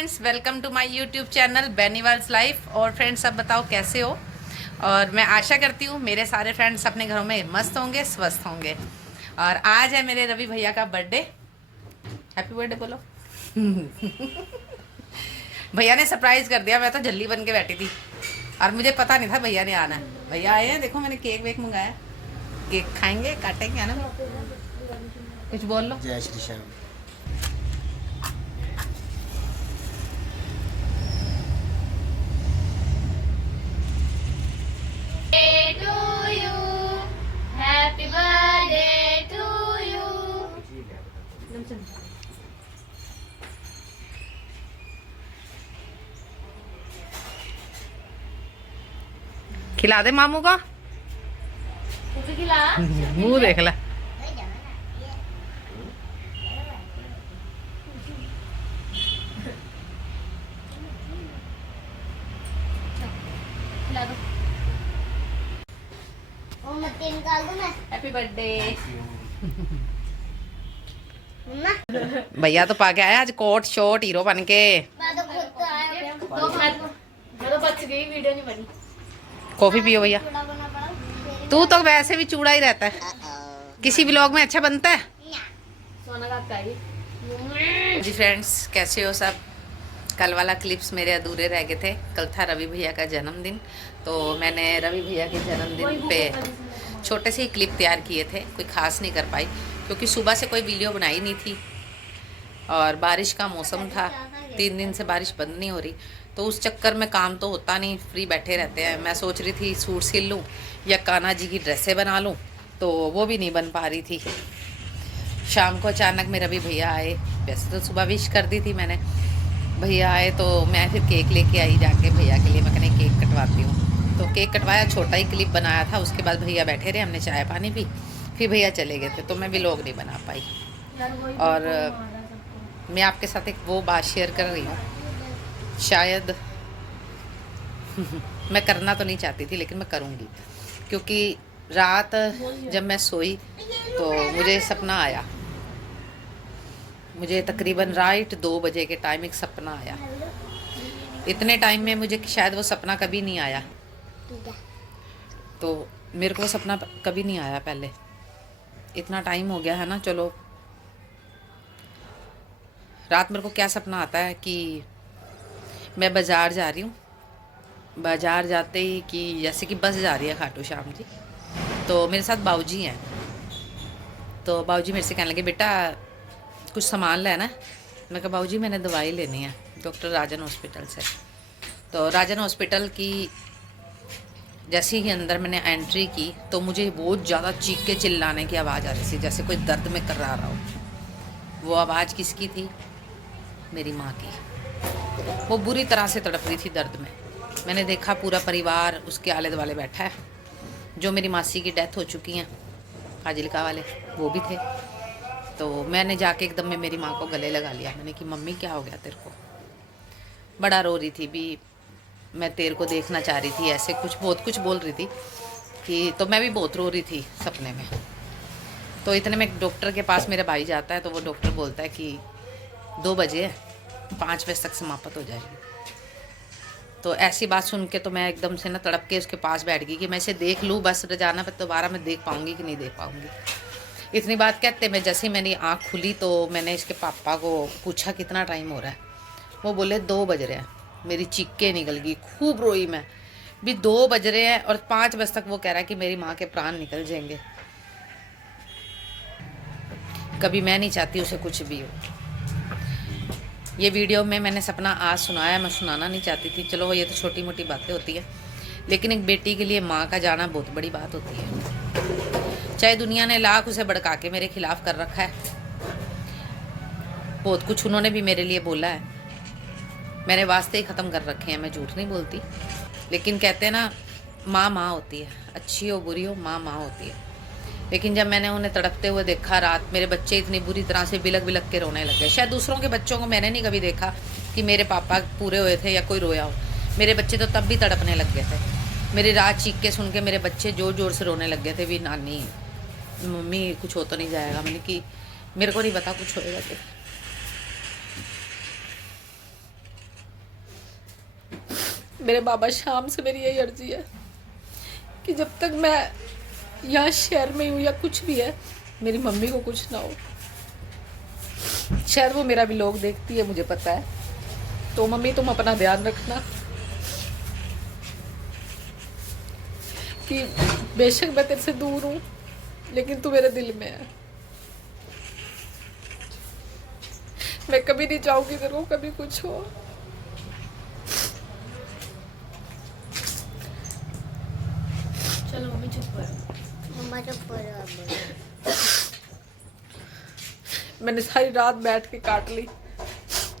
Friends, welcome to my YouTube channel Beniwals life. और friends, सब बताओ कैसे हो। और मैं आशा करती हूँ मेरे सारे फ्रेंड्स अपने घरों में मस्त होंगे, स्वस्थ होंगे। और आज है मेरे रवि भैया का बर्थडे। हैप्पी बर्थडे बोलो। भैया ने सरप्राइज कर दिया। मैं तो जल्दी बन के बैठी थी और मुझे पता नहीं था भैया ने आना है। भैया आए हैं, देखो मैंने केक वेक मंगाया। केक खाएंगे, काटेंगे ना। कुछ बोल लो। जय Shri Shyam. to you. Happy birthday to you. खिला दे मामू का। तू खिला। मुंह देख ले। खिला दो। ओ मट्टी निकाल दो मैं। Happy birthday. मम्मा भैया तो पाके आया आज कोट शोट हीरो बन के। मैं तो खुद तो आया। मैं तो बच गई, वीडियो नहीं बनी। कॉफी पियो भैया। चूड़ा बना पड़ा। तू तो वैसे भी चूड़ा ही रहता है, किसी व्लॉग में अच्छा बनता है। सोना का काई। जी फ्रेंड्स, कैसे हो सब। कल वाला क्लिप्स मेरे अधूरे रह गए थे। कल था रवि भैया का जन्मदिन, तो मैंने रवि भैया के जन्मदिन पे छोटे से ही क्लिप तैयार किए थे। कोई खास नहीं कर पाई क्योंकि सुबह से कोई वीडियो बनाई नहीं थी और बारिश का मौसम था। 3 दिन से बारिश बंद नहीं हो रही, तो उस चक्कर में काम तो होता नहीं, फ्री बैठे रहते हैं। मैं सोच रही थी सूट सिल लूँ या कान्हा जी की ड्रेसें बना लूँ, तो वो भी नहीं बन पा रही थी। शाम को अचानक में रवि भैया आए। वैसे तो सुबह विश कर दी थी मैंने। भैया आए तो मैं फिर केक लेके आई जाके भैया के लिए। मैं कहने केक कटवाती हूँ, तो केक कटवाया, छोटा ही क्लिप बनाया था। उसके बाद भैया बैठे रहे, हमने चाय पानी पी, फिर भैया चले गए थे, तो मैं व्लॉग नहीं बना पाई। और मैं आपके साथ एक वो बात शेयर कर रही हूँ, शायद मैं करना तो नहीं चाहती थी लेकिन मैं करूँगी। क्योंकि रात जब मैं सोई तो मुझे सपना आया। मुझे तकरीबन राइट 2 बजे के टाइम एक सपना आया। इतने टाइम में मुझे शायद वो सपना कभी नहीं आया। तो मेरे को वो सपना कभी नहीं आया पहले। इतना टाइम हो गया है ना। चलो, रात मेरे को क्या सपना आता है कि मैं बाज़ार जा रही हूँ। बाज़ार जाते ही कि जैसे कि बस जा रही है खाटू श्याम जी, तो मेरे साथ बाऊजी हैं। तो बाऊजी मेरे से कहने लगे, बेटा कुछ सामान लेना है। मैं कहा बाऊजी मैंने दवाई लेनी है डॉक्टर राजन हॉस्पिटल से। तो राजन हॉस्पिटल की जैसे ही अंदर मैंने एंट्री की तो मुझे बहुत ज़्यादा चीख चिल्लाने की आवाज़ आ रही थी, जैसे कोई दर्द में कर्रा रहा हो। वो आवाज़ किसकी थी? मेरी माँ की। वो बुरी तरह से तड़प रही थी दर्द में। मैंने देखा पूरा परिवार उसके आले दुआले बैठा है। जो मेरी मासी की डेथ हो चुकी हैं, फाजिलका वाले, वो भी थे। तो मैंने जाके एकदम में मेरी माँ को गले लगा लिया। मैंने कि मम्मी क्या हो गया तेरे को? बड़ा रो रही थी भी, मैं तेरे को देखना चाह रही थी, ऐसे कुछ बहुत कुछ बोल रही थी कि। तो मैं भी बहुत रो रही थी सपने में। तो इतने में डॉक्टर के पास मेरा भाई जाता है, तो वो डॉक्टर बोलता है कि 2 बजे है, 5 बजे तक समाप्त हो जाएगी। तो ऐसी बात सुन के तो मैं एकदम से ना तड़प के उसके पास बैठ गई कि मैं इसे देख लूँ बस, रोजाना पर दोबारा मैं देख पाऊँगी कि नहीं देख पाऊँगी। इतनी बात कहते मैं जैसे ही मेरी आँख खुली तो मैंने इसके पापा को पूछा कितना टाइम हो रहा है। वो बोले 2 बज रहे हैं। मेरी चीखें निकल गई, खूब रोई मैं भी। 2 बज रहे हैं और 5 बजे तक वो कह रहा है कि मेरी माँ के प्राण निकल जाएंगे। कभी मैं नहीं चाहती उसे कुछ भी हो। ये वीडियो में मैंने सपना आज सुनाया, मैं सुनाना नहीं चाहती थी। चलो ये तो छोटी मोटी बातें होती है, लेकिन एक बेटी के लिए माँ का जाना बहुत बड़ी बात होती है। चाहे दुनिया ने लाख उसे भड़का के मेरे खिलाफ कर रखा है, बहुत कुछ उन्होंने भी मेरे लिए बोला है, मैंने वास्ते ही ख़त्म कर रखे हैं, मैं झूठ नहीं बोलती। लेकिन कहते हैं ना, माँ माँ होती है, अच्छी हो बुरी हो, माँ माँ होती है। लेकिन जब मैंने उन्हें तड़पते हुए देखा रात, मेरे बच्चे इतनी बुरी तरह से बिलक बिलक के रोने लगे। शायद दूसरों के बच्चों को मैंने नहीं कभी देखा कि मेरे पापा पूरे हुए थे या कोई रोया हो। मेरे बच्चे तो तब भी तड़पने लग गए थे। मेरी रात चीख के सुन के मेरे बच्चे जोर जोर से रोने लग गए थे भी, नानी मम्मी कुछ हो तो नहीं जाएगा। मैंने कि मेरे को नहीं पता कुछ होएगा तो। मेरे बाबा शाम से मेरी यही अर्जी है कि जब तक मैं यहाँ शहर में हूँ या कुछ भी है, मेरी मम्मी को कुछ ना हो। शायद वो मेरा भी लोग देखती है, मुझे पता है। तो मम्मी तुम अपना ध्यान रखना कि बेशक मैं तेरे से दूर हूँ, लेकिन तू मेरे दिल में है। मैं कभी नहीं चाहूंगी तेरे को कभी कुछ हो। चलो मम्मी चुप करो। मम्मा चुप करो। मैंने सारी रात बैठ के काट ली।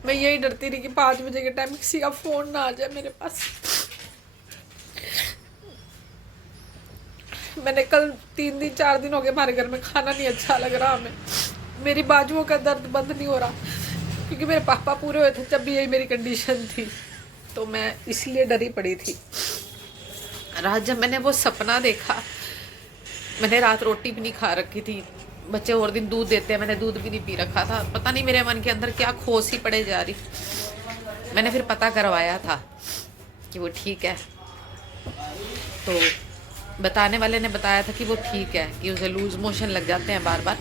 मैं यही डरती रही कि 5 बजे के टाइम किसी का फोन ना आ जाए मेरे पास। मैंने कल 3 दिन 4 दिन हो गए हमारे घर में खाना नहीं अच्छा लग रहा हमें। मेरी बाजुओं का दर्द बंद नहीं हो रहा, क्योंकि मेरे पापा पूरे हुए थे जब भी यही मेरी कंडीशन थी। तो मैं इसलिए डरी पड़ी थी। रात जब मैंने वो सपना देखा, मैंने रात रोटी भी नहीं खा रखी थी। बच्चे और दिन दूध देते हैं, मैंने दूध भी नहीं पी रखा था। पता नहीं मेरे मन के अंदर क्या खोस ही पड़े जा रही। मैंने फिर पता करवाया था कि वो ठीक है। तो बताने वाले ने बताया था कि वो ठीक है, कि उसे लूज मोशन लग जाते हैं बार बार,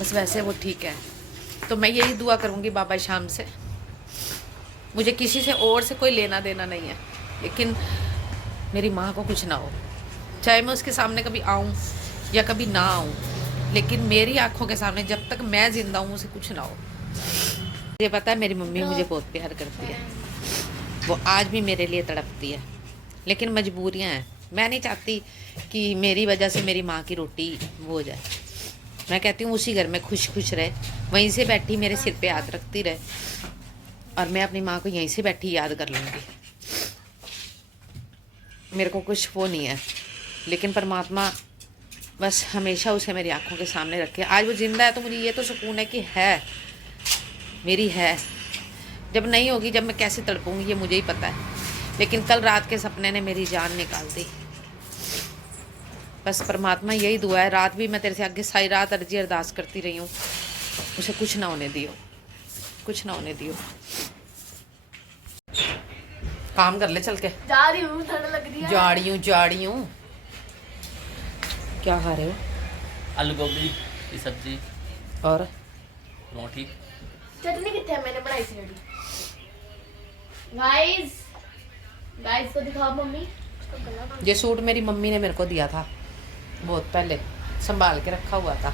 बस वैसे वो ठीक है। तो मैं यही दुआ करूँगी बाबा शाम से। मुझे किसी से और से कोई लेना देना नहीं है, लेकिन मेरी माँ को कुछ ना हो। चाहे मैं उसके सामने कभी आऊँ या कभी ना आऊँ, लेकिन मेरी आंखों के सामने जब तक मैं जिंदा हूँ उसे कुछ ना हो। मुझे पता है मेरी मम्मी मुझे बहुत प्यार करती है, वो आज भी मेरे लिए तड़पती है, लेकिन मजबूरियाँ हैं। मैं नहीं चाहती कि मेरी वजह से मेरी माँ की रोटी वो हो जाए। मैं कहती हूँ उसी घर में खुश खुश रहे, वहीं से बैठी मेरे सिर पे हाथ रखती रहे, और मैं अपनी माँ को यहीं से बैठी याद कर लूँगी। मेरे को कुछ वो नहीं है, लेकिन परमात्मा बस हमेशा उसे मेरी आंखों के सामने रखे। आज वो जिंदा है तो मुझे ये तो सुकून है कि है, मेरी है। जब नहीं होगी, जब मैं कैसे तड़पूंगी ये मुझे ही पता है। लेकिन कल रात के सपने ने मेरी जान निकाल दी। बस परमात्मा यही दुआ है, रात भी मैं तेरे से आगे सारी रात अर्जी अरदास करती रही हूँ, उसे कुछ ना होने दियो, कुछ ना होने दियो। काम कर ले चल के। जा रही हूँ, ठंड लग रही है। जाड़ी हूँ। क्या खा रहे हो? आलू गोभी की सब्जी और रोटी। चटनी कितने है मैंने बनाई थी। गाइस को दिखाओ मम्मी। ये सूट मेरी मम्मी ने मेरे को दिया था बहुत पहले, संभाल के रखा हुआ था।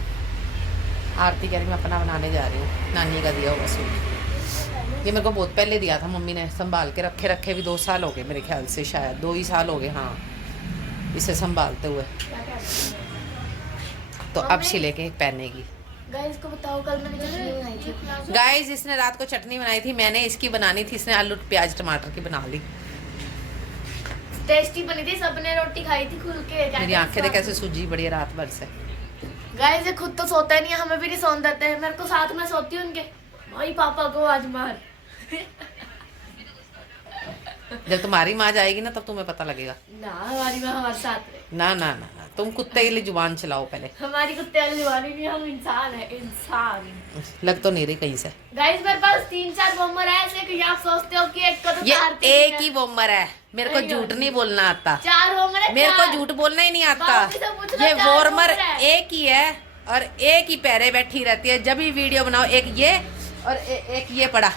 आरती कह रही मैं अपना बनाने जा रही हूँ, नानी का दिया हुआ सूट। ये मेरे को बहुत पहले दिया था मम्मी ने, संभाल के रखे भी 2 साल हो गए मेरे ख्याल से, शायद 2 ही साल हो गए हाँ इसे संभालते हुए। तो अब सिले के पहनेगी। गाइस को बताओ, कल मैंने चटनी बनाई थी। गाइस इसने रात को चटनी बनाई थी, मैंने इसकी बनानी थी, इसने आलू प्याज टमाटर की बना ली। टेस्टी बनी थी, सबने रोटी खाई थी खुल के। मेरी आंखें देख कैसे सूजी पड़ी है रात भर से। गाइस ये खुद तो सोता ही नहीं है, हमें भी नहीं सोने देते हैं। मेरे को साथ में सोती हूँ उनके। भाई पापा को आज मार। जब तुम्हारी माँ जाएगी ना तब तुम्हें पता लगेगा। ना हमारी माँ हमारे साथ है। ना तुम कुत्ते के लिए जुबान चलाओ पहले। हमारी कुत्ते वाली जुबानी नहीं, हम इंसान है, इंसान। लग तो नहीं रही कहीं से। गाइस मेरे पास 3-4 बम्बर है ऐसे कि आप सोचते हो कि एक को तो ये मारते एक हैं। ही बॉम्बर है, मेरे को झूठ नहीं बोलना आता। 4 बम्बर है। मेरे को 4। झूठ बोलना ही नहीं आता। बाबूजी से पूछ लो, ये 4 वॉर्मर बॉम्बर है। एक ही है और एक ही पैरे बैठी रहती है। जब भी वीडियो बनाओ एक ये और एक ये पड़ा,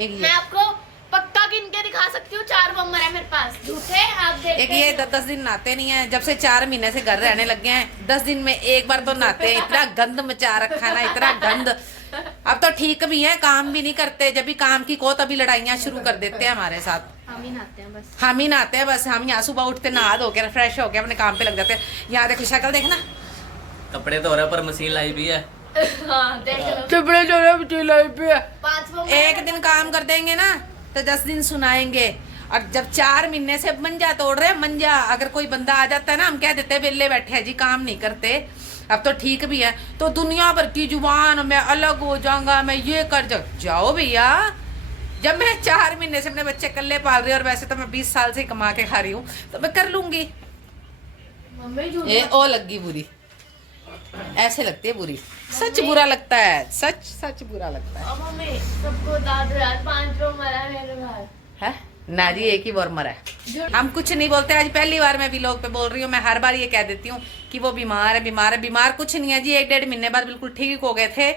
एक मैं ये, आपको पक्का गिन के दिखा सकती हूँ। 4 बम्बर है मेरे पास, झूठे आप देखते एक ये 10 दिन नहाते नहीं है। जब से 4 महीने से घर रहने लग गए हैं, 10 दिन में एक बार तो नहाते हैं। इतना गंद मचा रखा है ना, इतना गंद। अब तो ठीक भी है, काम भी नहीं करते। जब भी काम की को तभी लड़ाइयाँ शुरू कर देते हैं हमारे साथ। हम ही नहाते हैं बस। हम ही नहाते हैं बस। हम यहाँ सुबह उठते नहा धो के फ्रेश होके अपने काम पे लग जाते हैं। यहाँ देखो शक्ल देखना, कपड़े तो हो रहे पर मशीन लाई भी है। हाँ देख लो। कपड़े जो है 5 बम्बर एक दिन काम कर देंगे ना तो 10 दिन सुनाएंगे। और जब 4 महीने से मंजा तोड़ रहे हैं, मंजा अगर कोई बंदा आ जाता है ना, हम कह देते हैं बेले बैठे हैं जी, काम नहीं करते। अब तो ठीक भी है, तो दुनिया भर की जुबान, मैं अलग हो जाऊंगा, मैं ये कर जाओ भैया। जब मैं 4 महीने से अपने बच्चे कल्ले पाल रही हूँ, और वैसे तो मैं 20 साल से कमा के खा रही हूँ, तो मैं कर लूंगी। मम्मी झूठ ये ओ लगी बुरी, ऐसे लगती है बुरी। सच बुरा लगता है, सच बुरा लगता है। मम्मी सबको दाद यार 5 बम्बर है मेरे पास। है ना जी एक ही वार्मर है। हम कुछ नहीं बोलते। आज पहली बार मैं व्लॉग पे बोल रही हूँ। मैं हर बार ये कह देती हूँ कि वो बीमार है, बीमार है। बीमार कुछ नहीं है जी। 1-1.5 महीने बाद बिल्कुल ठीक हो गए थे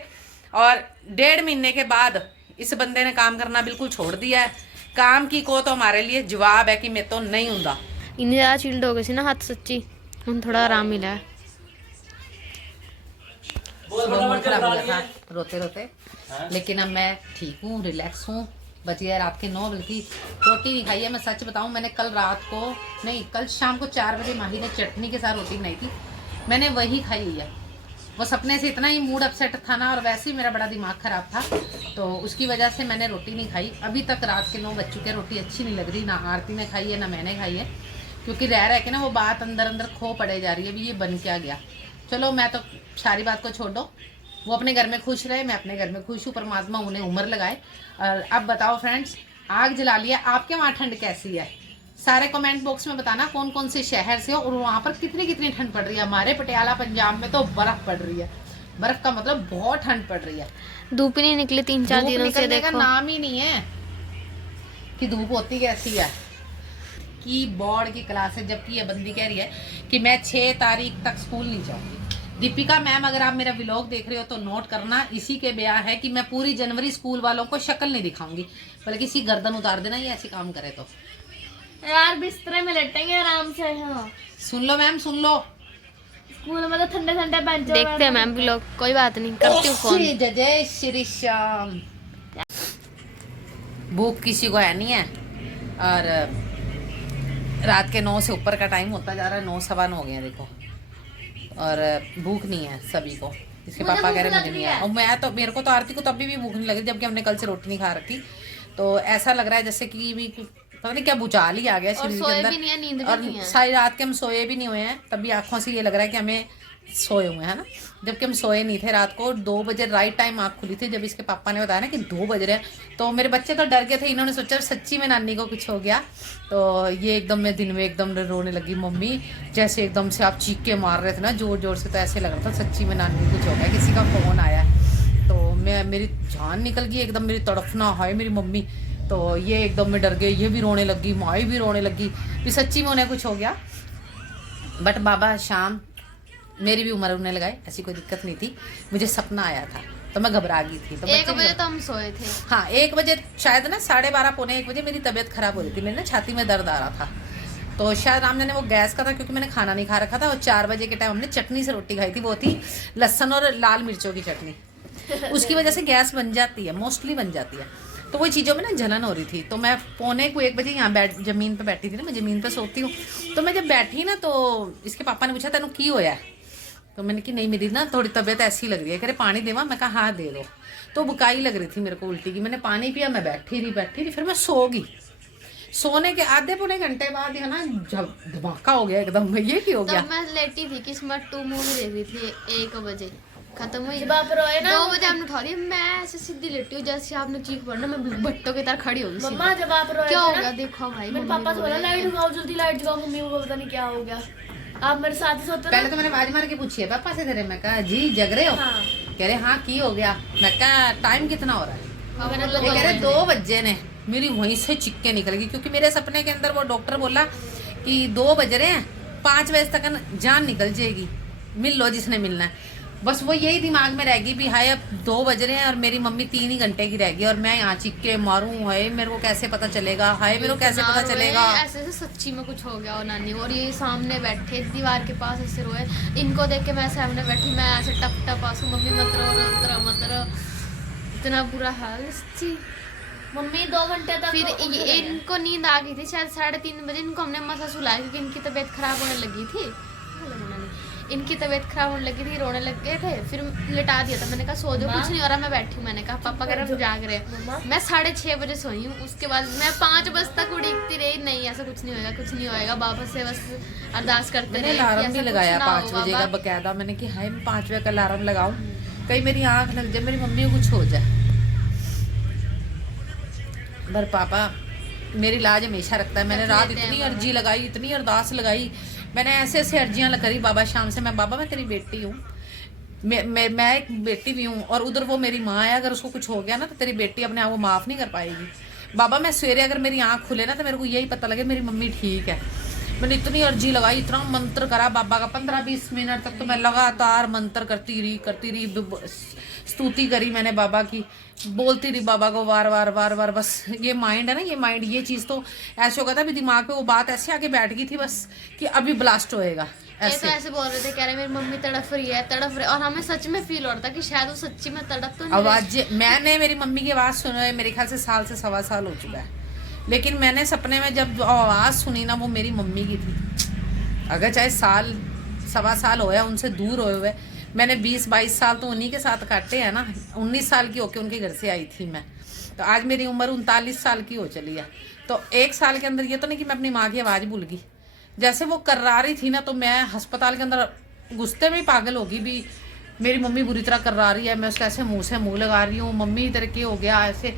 और 1.5 महीने के बाद इस बंदे ने काम करना बिल्कुल छोड़ दिया है। काम की को तो हमारे लिए जवाब है कि मैं तो नहीं हूँगा। इन्हें ज़्यादा चिल्ड हो गए सी ना हाथ सच्ची, हम थोड़ा आराम मिला है। खराब हो गया था रोते रोते, लेकिन अब मैं ठीक हूँ, रिलैक्स हूँ। बची है रात के 9, बल्कि रोटी नहीं खाई है। मैं सच बताऊँ, मैंने कल रात को नहीं, कल शाम को 4 बजे माही ने चटनी के साथ रोटी बनाई थी, मैंने वही खाई हुई है। वो सपने से इतना ही मूड अपसेट था ना, और वैसे ही मेरा बड़ा दिमाग ख़राब था, तो उसकी वजह से मैंने रोटी नहीं खाई। अभी तक रात के 9 बज चुके, रोटी अच्छी नहीं लग रही। ना आरती ने खाई है ना मैंने खाई है, क्योंकि रह रह के ना वो बात अंदर अंदर खो पड़े जा रही है। अभी ये बन क्या गया। चलो मैं तो सारी बात को छोड़ दो, वो अपने घर में खुश रहे, मैं अपने घर में खुश हूँ। परमात्मा उन्हें उम्र लगाए। और अब बताओ फ्रेंड्स, आग जला लिया, आपके वहाँ ठंड कैसी है? सारे कमेंट बॉक्स में बताना कौन कौन से शहर से हो और वहाँ पर कितनी कितनी ठंड पड़ रही है। हमारे पटियाला पंजाब में तो बर्फ़ पड़ रही है। बर्फ़ का मतलब बहुत ठंड पड़ रही है। धूप ही नहीं निकली 3-4 धूप दिनों से, निकलने का देखो। नाम ही नहीं है कि धूप होती कैसी है। की बोर्ड की क्लास है, जबकि ये बंदी कह रही है कि मैं 6 तारीख तक स्कूल नहीं जाऊंगी। दीपिका मैम, अगर आप मेरा व्लॉग देख रहे हो तो नोट करना, इसी के बयां है कि मैं पूरी जनवरी स्कूल वालों को शक्ल नहीं दिखाऊंगी, बल्कि इसी गर्दन उतार देना ये ऐसे काम करे तो। यार बिस्तरे में लेटेंगे आराम से। हाँ सुन लो मैम, सुन लो। स्कूल में तो ठंडे ठंडे बेंच देखते हैं मैम व्लॉग, कोई बात नहीं, करती हूँ फोन। जय श्री श्याम। भूख किसी को है नहीं है, और रात के 9 से ऊपर का टाइम होता जा रहा है। 9 सवा 9 हो गए हैं देखो, और भूख नहीं है सभी को। इसके पापा कह रहे मुझे नहीं है, और मैं तो, मेरे को तो आरती को तब भी भूख नहीं लग रही, जबकि हमने कल से रोटी नहीं खा रखी। तो ऐसा लग रहा है जैसे कि भी पता नहीं क्या भुचाल ही आ गया शरीर के अंदर। भी नहीं है, नींद भी और नहीं है। सारी रात के हम सोए भी नहीं हुए हैं, तब भी आंखों से ये लग रहा है कि हमें सोए हुए हैं ना, जबकि हम सोए नहीं थे। रात को 2 बजे राइट टाइम आँख खुली थी, जब इसके पापा ने बताया ना कि 2 बज रहे हैं। तो मेरे बच्चे तो डर गए थे, इन्होंने सोचा सच्ची में नानी को कुछ हो गया। तो ये एकदम मैं दिन में एकदम रोने लगी, मम्मी जैसे एकदम से आप चीख के मार रहे थे ना जोर जोर से, तो ऐसे लग रहा था सच्ची में नानी को कुछ हो गया, किसी का फ़ोन आया। तो मेरी जान निकल गई एकदम, मेरी तड़फना है मेरी मम्मी। तो ये एकदम में डर गए, ये भी रोने लगी, माई भी रोने लगी कि सच्ची में उन्हें कुछ हो गया। बट बाबा शाम मेरी भी उम्र होने लगाए, ऐसी कोई दिक्कत नहीं थी। मुझे सपना आया था तो मैं घबरा गई थी। तो 1 बजे तो हम सोए थे। हाँ 1 बजे शायद ना, 12:30 पौने 1 बजे मेरी तबीयत खराब हो रही थी, मेरी ना छाती में दर्द आ रहा था। तो शायद राम जाने वो गैस का था, क्योंकि मैंने खाना नहीं खा रखा था। और 4 बजे के टाइम हमने चटनी से रोटी खाई थी, वो थी लहसुन और लाल मिर्चों की चटनी। उसकी वजह से गैस बन जाती है, मोस्टली बन जाती है। तो वो चीज़ों में ना जलन हो रही थी। तो मैं पौने को 1 बजे यहाँ ज़मीन पे बैठी थी ना, मैं ज़मीन पे सोती हूँ। तो मैं जब बैठी ना, तो इसके पापा ने पूछा तेनू की होया है? तो मैंने कि नहीं मेरी ना थोड़ी तबीयत ऐसी लग रही है। कह रहे पानी देवा? मैं कहा हाँ दे दो। तो बुकाई लग रही थी मेरे को, उल्टी की। मैंने पानी पिया, मैं बैठी रही, फिर मैं सो गई। सोने के आधे पौने घंटे बाद है ना धमाका हो गया एकदम। ये क्या हो गया? तब मैं लेटी थी, किस्मत 2 मूवी देख रही थी। 1 बजे खत्म हुई, जब आप रोए ना, 2 बजे हमने उठा दिया। मैं ऐसे सीधी लेटी हूँ, जैसे आपने चीख पड़ा, मैं भट्टों की तरह खड़ी हो गई। मम्मा जब आप रोए क्या थे हो ना, गया देखो भाई, मेरे पापा से बोला लाइट जगाओ, जल्दी लाइट जगाओ, मम्मी को पता नहीं क्या हो गया। आप मेरे साथ ही सोते पहले तो मैंने आवाज मार के पूछी है पापा से तेरे, मैं कहा जी जग रहे हो? हाँ। कह रहे हाँ की हो गया? मैं कहा टाइम कितना हो रहा है? ना। ये कह रहे 2 बजे ने। मेरी वहीं से चिक्के निकल गई, क्योंकि मेरे सपने के अंदर वो डॉक्टर बोला कि 2 बज रहे हैं, 5 बजे तक जान निकल जाएगी, मिल लो जिसने मिलना है। बस वो यही दिमाग में रहेगी भी हाय अब 2 बज रहे हैं और मेरी मम्मी 3 ही घंटे की रहेगी और मैं यहाँ चिक्के मारूं, हाय मेरे को कैसे पता चलेगा, हाय मेरे को कैसे पता चलेगा। ऐसे ऐसे सच्ची में कुछ हो गया और नानी, और ये सामने बैठे दीवार के पास ऐसे रोए। इनको देख के मैं सामने बैठी, मैं ऐसे टप टप आंसू, मम्मी मत रो, इतना बुरा हाल सच्ची। मम्मी 2 घंटे तक फिर इनको नींद आ गई थी शायद 3:30 बजे। इनको हमने मसा सुलाया, क्योंकि इनकी तबीयत खराब होने लगी थी। इनकी तबीयत खराब होने लगी थी, रोने लग गए थे। फिर लिटा दिया था, मैंने कहा सो जाओ, कुछ नहीं हो रहा। मैं बैठी हूँ, मैंने कहा पापा कह रहे हम जाग रहे हैं। मैं 6:30 बजे सोई हूँ। उसके बाद मैं 5 बजे तक उड़ीती रही, नहीं ऐसा कुछ नहीं होएगा, कुछ नहीं होएगा। बाबा से बस अरदास करते मैंने रहे। अलार्म भी लगाया 5 बजे का बकायदा। मैंने कि हाय मैं 5 बजे का अलार्म लगाऊं, कहीं मेरी आँख लग जाए, मेरी मम्मी को कुछ हो जाए। पर पापा मेरी लाज हमेशा रखता है। मैंने रात इतनी अर्जी लगाई, इतनी अरदास लगाई, मैंने ऐसे ऐसे अर्जियाँ करी बाबा शाम से। मैं बाबा मैं तेरी बेटी हूँ, मैं एक बेटी भी हूँ, और उधर वो मेरी माँ है, अगर उसको कुछ हो गया ना तो तेरी बेटी अपने आप को माफ़ नहीं कर पाएगी। बाबा मैं सवेरे अगर मेरी आँख खुले ना तो मेरे को यही पता लगे मेरी मम्मी ठीक है। मैंने इतनी अर्जी लगाई, इतना मंत्र करा बाबा का, 15-20 मिनट तक तो मैं लगातार मंत्र करती रही, स्तुति करी मैंने बाबा की, बोलती रही बाबा को वार वार। बस ये माइंड है ना, ये माइंड, ये चीज़ तो ऐसे हो गया था अभी दिमाग पे वो बात ऐसे आके बैठ गई थी बस कि अभी ब्लास्ट होएगा ये तो ऐसे बोल रहे थे, कह रहे मेरी मम्मी तड़फ रही है, और हमें सच में फील हो रहा था कि शायद वो सच्ची में तड़प तो नहीं रही। आवाज मैंने मेरी मम्मी की आवाज़ सुना मेरे ख्याल से साल से सवा साल हो चुका है, लेकिन मैंने सपने में जब आवाज़ सुनी ना वो मेरी मम्मी की थी। अगर चाहे साल सवा साल होया उनसे दूर होए हुए, मैंने 20-22 साल तो उन्हीं के साथ काटे हैं ना। 19 साल की होके उनके घर से आई थी मैं, तो आज मेरी उम्र 39 साल की हो चली है। तो 1 साल के अंदर ये तो नहीं कि मैं अपनी माँ की आवाज़ भूल गई। जैसे वो कर्रा रही थी ना तो मैं अस्पताल के अंदर गुस्से में ही पागल होगी भी, मेरी मम्मी बुरी तरह कर्रा रही है, मैं उसके ऐसे मुँह से मुँह लगा रही हूँ, मम्मी इधर के हो गया, ऐसे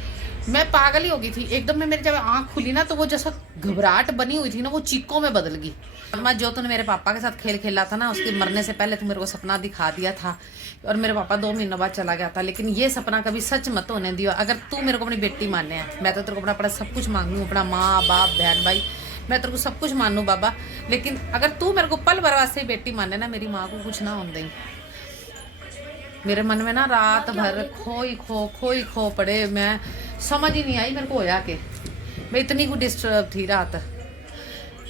मैं पागल ही हो गई थी। एकदम में मेरी जब आँख खुली ना तो वो जैसा घबराहट बनी हुई थी ना वो चीखों में बदल गई। मैं जो तूने मेरे पापा के साथ खेल खेला था ना, उसके मरने से पहले तू मेरे को सपना दिखा दिया था और मेरे पापा 2 महीनों बाद चला गया था, लेकिन ये सपना कभी सच मत होने दियो। अगर तू मेरे को अपनी बेटी मानने है, मैं तो तेरे को अपना सब कुछ मांगू, अपना माँ बाप बहन भाई, मैं तेरे को सब कुछ मानू बाबा, लेकिन अगर तू मेरे को पल भर वास्ते बेटी माने ना, मेरी माँ को कुछ ना होने दें। मेरे मन में ना रात भर खोई खो पड़े, मैं समझ ही नहीं आई मेरे को होया के, मैं इतनी कुछ डिस्टर्ब थी रात।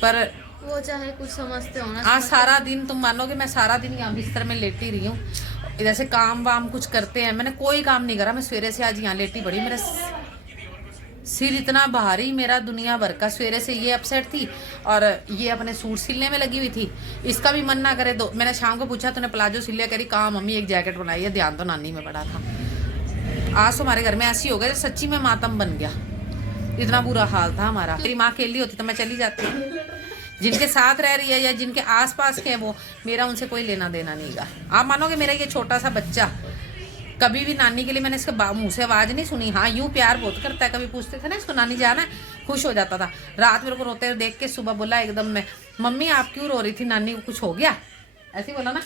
पर वो चाहे कुछ समझते हो ना, आज सारा दिन तुम मानोगे मैं सारा दिन यहाँ बिस्तर में लेटी रही हूँ। जैसे काम वाम कुछ करते हैं, मैंने कोई काम नहीं करा, मैं सवेरे से आज यहाँ लेटी पड़ी। मेरा सिर इतना भारी मेरा दुनिया भर का, सवेरे से ये अपसेट थी और ये अपने सूट सिलने में लगी हुई थी, इसका भी मन ना करे। दो मैंने शाम को पूछा तूने प्लाजो सिल लिया, करी कहाँ मम्मी एक जैकेट बनाई है, ध्यान तो नानी में पड़ा था। आज तो हमारे घर में ऐसी हो गया सच्ची में मातम बन गया, इतना बुरा हाल था हमारा। मेरी माँ अकेली होती तो मैं चली जाती, जिनके साथ रह रही है या जिनके आसपास के हैं वो, मेरा उनसे कोई लेना देना नहीं गा। आप मानोगे मेरा ये छोटा सा बच्चा कभी भी नानी के लिए मैंने इसके मुँह से आवाज़ नहीं सुनी। हाँ यूँ प्यार बहुत करता है, कभी पूछते थे ना इसको नानी जाना है, खुश हो जाता था। रात मेरे को रोते हुए देख के सुबह बोला एकदम में, मम्मी आप क्यों रो रही थी, नानी को कुछ हो गया, ऐसे बोला ना,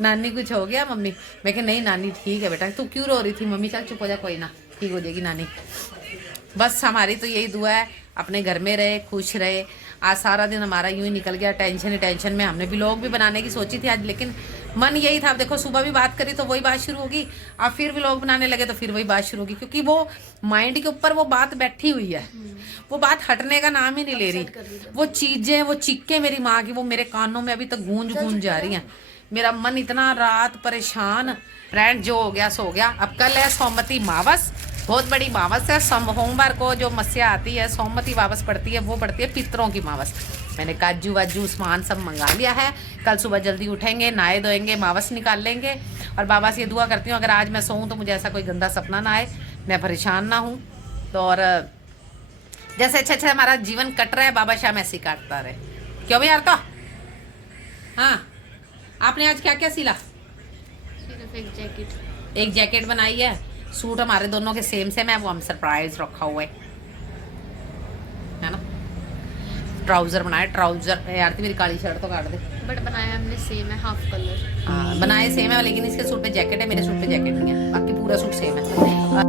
नानी कुछ हो गया मम्मी। मैं कहा नहीं नानी ठीक है बेटा, तू क्यों रो रही थी, मम्मी चल चुप हो जा, कोई ना ठीक हो जाएगी नानी। बस हमारी तो यही दुआ है, अपने घर में रहे, खुश रहे। आज सारा दिन हमारा यूं ही निकल गया टेंशन ही टेंशन में। हमने व्लॉग भी बनाने की सोची थी आज, लेकिन मन यही था, देखो सुबह भी बात करी तो वही बात शुरू होगी, अब फिर व्लॉग बनाने लगे तो फिर वही बात शुरू होगी, क्योंकि वो माइंड के ऊपर वो बात बैठी हुई है, वो बात हटने का नाम ही नहीं ले रही। वो चीज़ें, वो चीखें मेरी माँ की वो मेरे कानों में अभी तक गूंज जा रही हैं। मेरा मन इतना रात परेशान। फ्रेंड जो हो गया सो हो गया। अब कल है सोमवती मावस, बहुत बड़ी मावस है। सोमवार को जो मस्या आती है, सोमवती मावस पड़ती है, वो पड़ती है पितरों की मावस। मैंने काजू वाजू सामान सब मंगा लिया है, कल सुबह जल्दी उठेंगे, नहाए धोएंगे, मावस निकाल लेंगे। और बाबा से ये दुआ करती हूँ अगर आज मैं सोऊं तो मुझे ऐसा कोई गंदा सपना ना आए, मैं परेशान ना हूँ। तो और जैसे अच्छा हमारा जीवन कट रहा है, बाबा शाम ऐसे ही काटता रहे, क्यों भी यार। तो हाँ, आपने आज क्या क्या सिला? सिर्फ एक जैकेट बनाई है, सूट हमारे दोनों के सेम है, वो हम सरप्राइज रखा हुआ है ना। ट्राउजर बनाए, ट्राउजर यार मेरी काली शर्ट तो काट दे। बट बनाया हमने सेम है, हाफ कलर। हाँ बनाए सेम है, लेकिन इसके सूट पे जैकेट है, मेरे सूट पे जैकेट नहीं है, बाकी पूरा सूट सेम है।